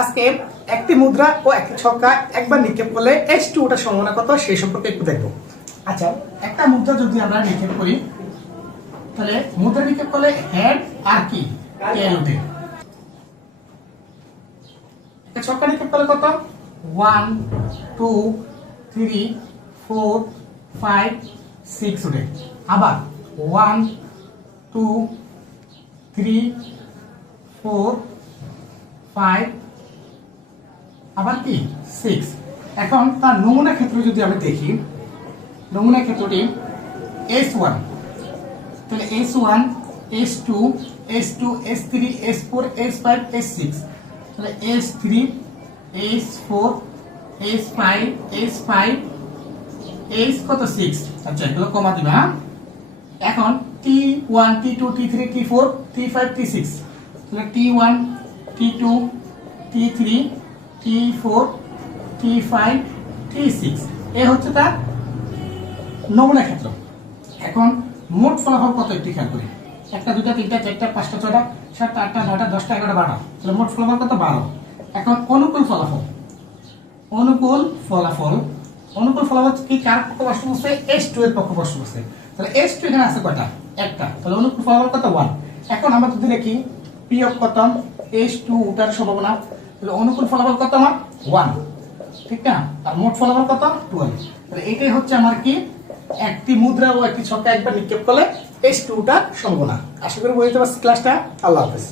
আজকে একটি মুদ্রা ও একটি ছক্কা একবার নিক্ষেপ করলে H2 ওটার সম্ভাবনা কত সেই সম্পর্কে একটু দেখবো। আচ্ছা, একটা মুদ্রা যদি আমরা নিক্ষেপ করি তাহলে মুদ্রা নিক্ষেপ করলে হেড আর কি টেল উঠে। একটা ছক্কা নিক্ষেপ করলে কত 1 2 3 4 5 6 উঠে। আবার 1 2 3 4 5 আবার কি 6। এখন তার নমুনা ক্ষেত্র যদি আমি দেখি, নমুনা ক্ষেত্রটি S1, তাহলে S1 S2 S2 S3 S4 S5 S6, তাহলে S3 S4 S5 S5 S কত 6। আচ্ছা, এগুলো কমা দিবা। এখন T1 T2 T3 T4 T5 T6, তাহলে T1 T2 T3 T4 T5 T6 এ হচ্ছে তার নমুনা ক্ষেত্র। এখন মোট ফলাফল কত একটু খেয়াল করি। 1 2 3 4 5 6 7 8 9 10 11 12, তাহলে মোট ফলাফল কত 12। এখন অনুকূল ফলাফল, অনুকূল ফলাফল কি কার পক্ষ বস্তু বসে H2 এর পক্ষ বস্তু বসে, তাহলে H2 এখানে আছে কয়টা একটা, তাহলে অনুকূল ফলাফল কত 1। এখন আমরা যদি দেখি P অফ কত H2 ওটার সম্ভাবনা, তাহলে অনুকূল ফলাফল কত আমার 1, ঠিক না, আর মোট ফলাফল কত 12। তাহলে এটাই হচ্ছে আমার কি একটি মুদ্রা ও একটি ছক্কা একবার নিক্ষেপ করলে H2 টার সম্ভাবনা। আশা করি বুঝতে পারছি ক্লাসটা। আল্লাহ হাফেজ।